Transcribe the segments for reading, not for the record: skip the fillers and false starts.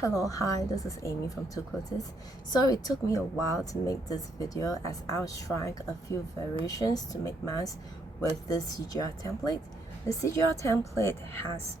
Hello, hi, this is Amy from Two Quilters. So it took me a while to make this video as I was trying a few variations to make masks with this CGR template. The CGR template has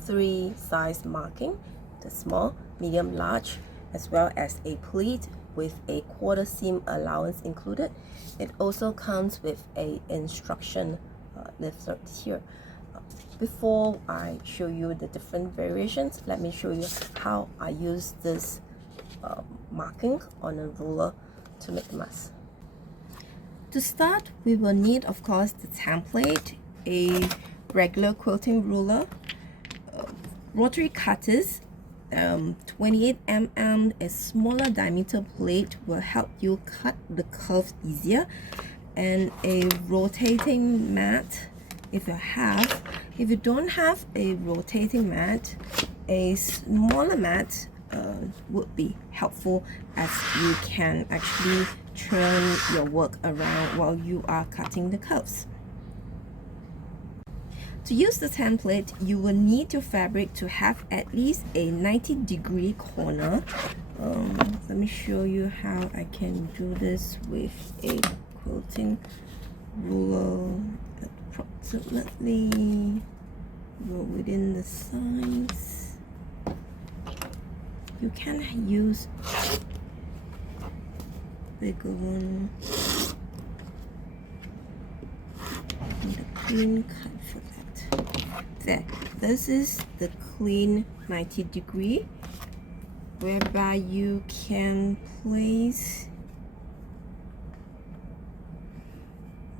three size marking: the small, medium, large, as well as a pleat with a quarter seam allowance included. It also comes with a instruction leaflet here. Before I show you the different variations, let me show you how I use this marking on a ruler to make the mask. To start, we will need, of course, the template, a regular quilting ruler, rotary cutters, 28mm, a smaller diameter plate will help you cut the curves easier, and a rotating mat if you have. If you don't have a rotating mat, a smaller mat would be helpful, as you can actually turn your work around while you are cutting the curves. To use the template, you will need your fabric to have at least a 90-degree corner. Let me show you how I can do this with a quilting ruler. Approximately go within the size. You can use bigger one and a clean cut for that. There, this is the clean 90-degree, whereby you can place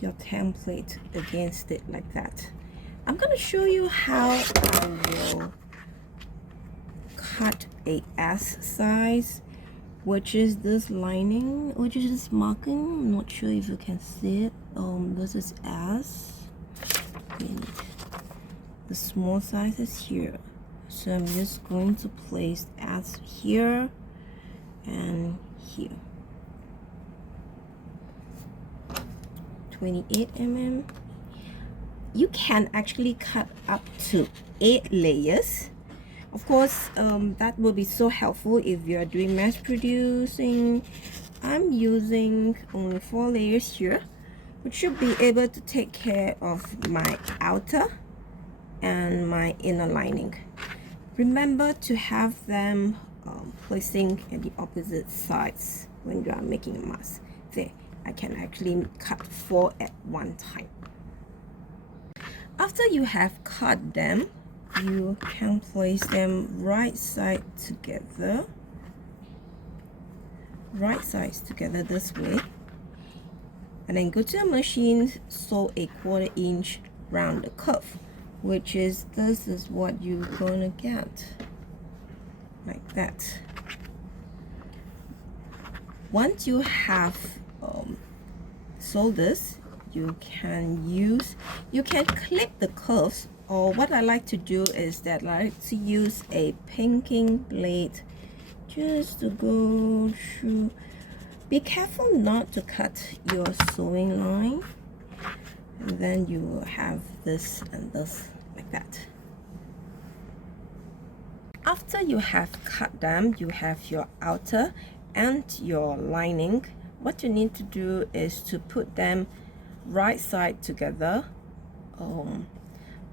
your template against it like that. I'm going to show you how I will cut a S size, which is this lining, which is this marking. I'm not sure if you can see it. This is S, and the small size is here. So I'm just going to place S here and here. 28mm. You can actually cut up to 8 layers. Of course, that will be so helpful if you are doing mass producing. I'm using only 4 layers here, which should be able to take care of my outer and my inner lining. Remember to have them placing at the opposite sides when you are making a mask. There, I can actually cut 4 at one time. After you have cut them, you can place them right sides together this way, and then go to the machine, sew a 1/4 inch round the curve, which is, this is what you're gonna get, like that. Once you have sew this, you can clip the curves, or what I like to do is that I like to use a pinking blade just to go through. Be careful not to cut your sewing line, and then you will have this and this like that. After you have cut them, you have your outer and your lining. What you need to do is to put them right side together,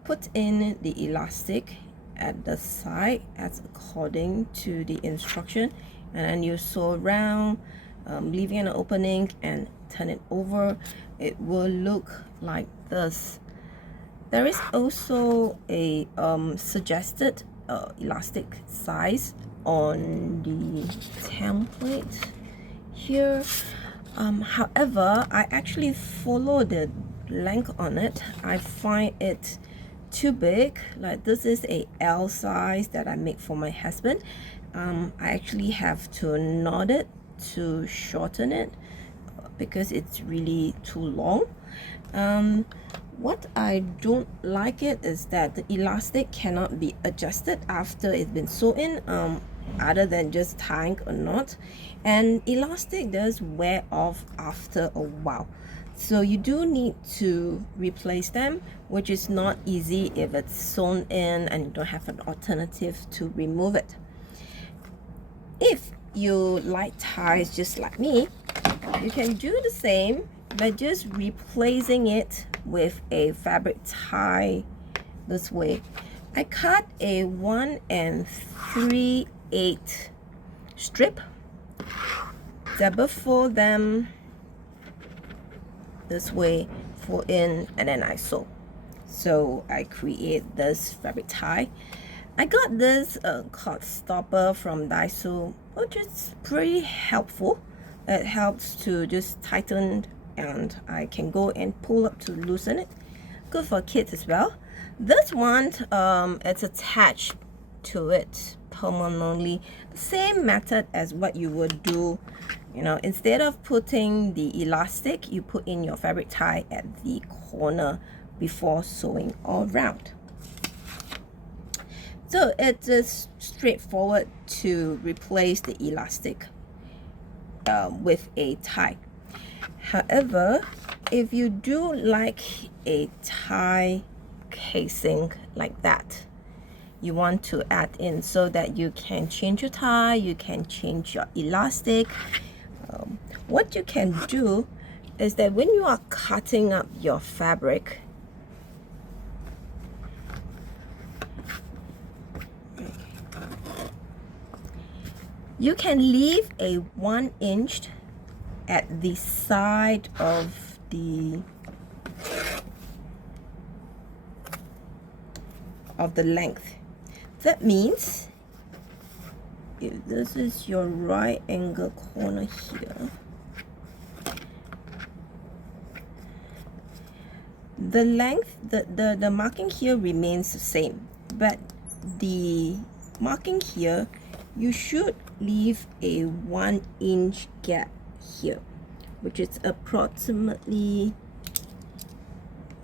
put in the elastic at the side as according to the instruction, and then you sew around, leaving an opening, and turn it over. It will look like this. There is also a suggested elastic size on the template here. However, I actually follow the length on it. I find it too big. Like, this is a L size that I make for my husband. I actually have to knot it to shorten it because it's really too long. What I don't like it is that the elastic cannot be adjusted after it's been sewn in, other than just tying a knot, and elastic does wear off after a while, so you do need to replace them, which is not easy if it's sewn in and you don't have an alternative to remove it. If you like ties just like me, you can do the same by just replacing it with a fabric tie this way. I cut a 1 3/8 strip, double fold them this way, fold in, and then I sew. So I create this fabric tie. I got this cord stopper from Daiso, which is pretty helpful. It helps to just tighten, and I can go and pull up to loosen it. Good for kids as well. This one, it's attached to it permanently. The same method as what you would do, you know, instead of putting the elastic, you put in your fabric tie at the corner before sewing all around. So it is straightforward to replace the elastic with a tie. However, if you do like a tie casing like that, you want to add in so that you can change your tie, you can change your elastic. What you can do is that when you are cutting up your fabric, you can leave a 1 inch at the side of the length. That means if this is your right angle corner here, the length, the marking here remains the same, but the marking here, you should leave a 1 inch gap here, which is approximately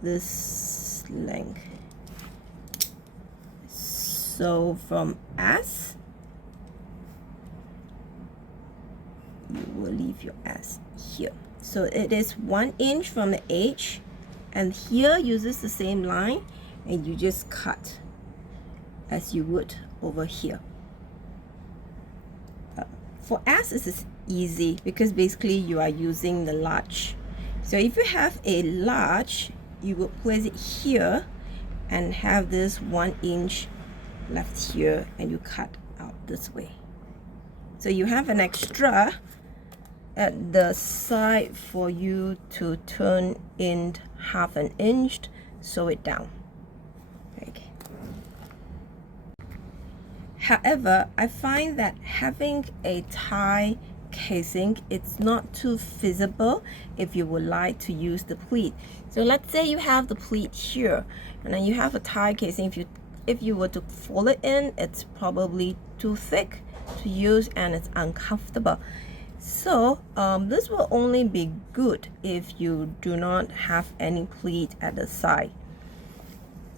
this length. So from S, you will leave your S here. So it is 1 inch from the edge, and here uses the same line, and you just cut as you would over here. For S, it is easy because basically you are using the large. So if you have a large, you will place it here and have this 1 inch left here, and you cut out this way. So you have an extra at the side for you to turn in 1/2 inch, sew it down. Okay. However, I find that having a tie casing, it's not too feasible if you would like to use the pleat. So let's say you have the pleat here, and then you have a tie casing. If you were to fold it in, it's probably too thick to use and it's uncomfortable. So this will only be good if you do not have any pleat at the side.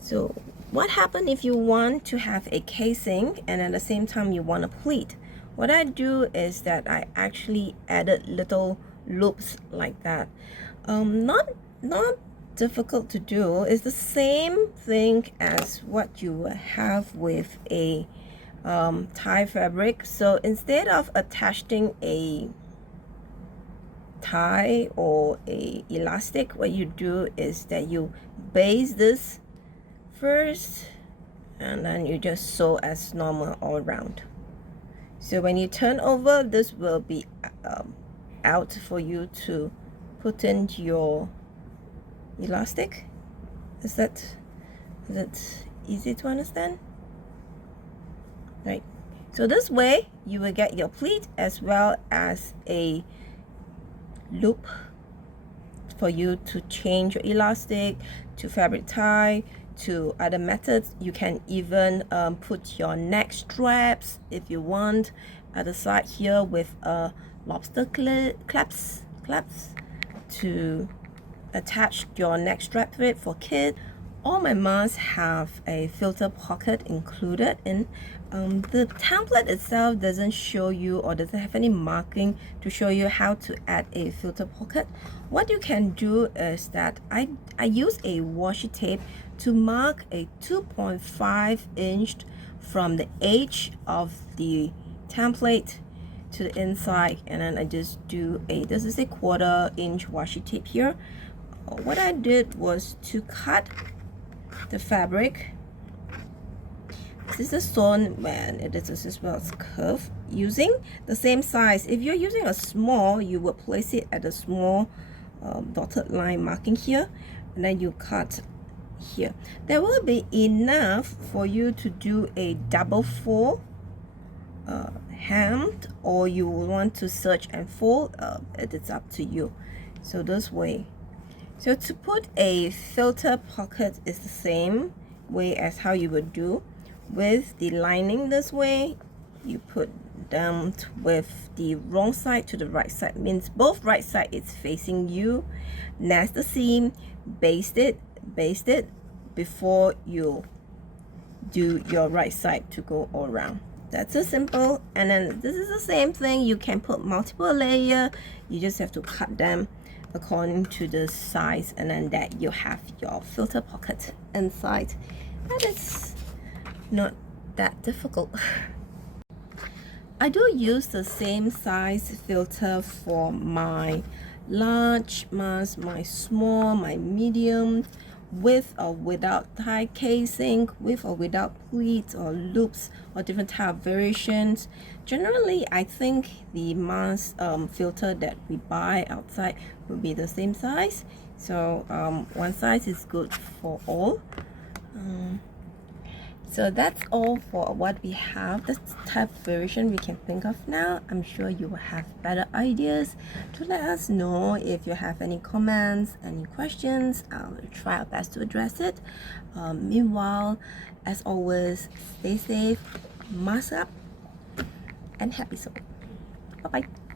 So what happens if you want to have a casing and at the same time you want a pleat? What I do is that I actually added little loops like that. Not difficult to do. It's the same thing as what you have with a tie fabric. So instead of attaching a tie or a elastic, what you do is that you base this first, and then you just sew as normal all around. So when you turn over, this will be out for you to put in your elastic. Is that easy to understand? Right. So this way you will get your pleat as well as a loop for you to change your elastic, to fabric tie, to other methods. You can even put your neck straps if you want at the side here with lobster claps to attach your neck strap to it for kids. All my masks have a filter pocket included in. The template itself doesn't show you or doesn't have any marking to show you how to add a filter pocket. What you can do is that I use a washi tape to mark a 2.5 inch from the edge of the template to the inside, and then I just do this is a 1/4 inch washi tape here. What I did was to cut the fabric. This is sewn when it is as well as curved, using the same size. If you're using a small, you will place it at a small dotted line marking here, and then you cut here. There will be enough for you to do a double fold hemmed, or you will want to serge and fold. It is up to you. So this way. So to put a filter pocket is the same way as how you would do with the lining. This way you put them with the wrong side to the right side, means both right side is facing you. Nest the seam, baste it before you do your right side to go all around. That's so simple. And then this is the same thing. You can put multiple layer. You just have to cut them according to the size, and then that you have your filter pocket inside. And it's not that difficult. I do use the same size filter for my large mask, my small, my medium, with or without tie casing, with or without pleats or loops, or different type of variations. Generally, I think the mask filter that we buy outside will be the same size. So one size is good for all. So that's all for what we have. That's the type of variation we can think of now. I'm sure you will have better ideas. To let us know if you have any comments, any questions. I'll try our best to address it. Meanwhile, as always, stay safe, mask up, and happy sewing. Bye bye.